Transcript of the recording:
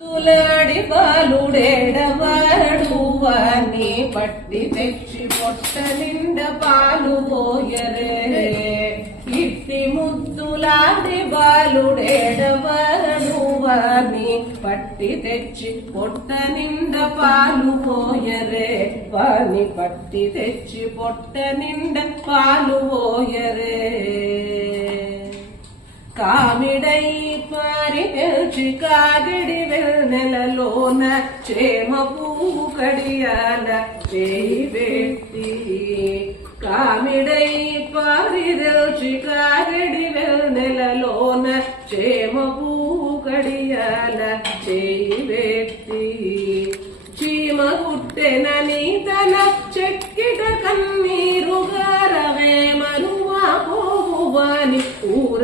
తులాడి బాలుడేడవాడువాని పట్టి తెచ్చి పొట్ట నిండ పాలు పోయరే ఇట్టి ముద్దులాడి బాలుడేడవాడువాని పట్టి తెచ్చి పొట్ట నిండ పాలు పోయరే వాని పట్టి తెచ్చి పొట్ట నిండ పాలు పోయరే కామిడై పారి తెల్చి కాగిడి వెన్నెలలోన చేమ పువ్వు కడియాల చేయి పెట్టి కామిడై పారి తెల్చి కాగిడి వెన్నెలలోన చేమ పువ్వు కడియాల చేయి పెట్టి చీమ పుట్టెనని తన చెక్కిట కన్నీరుగారవే మరువా పోవాని ఊర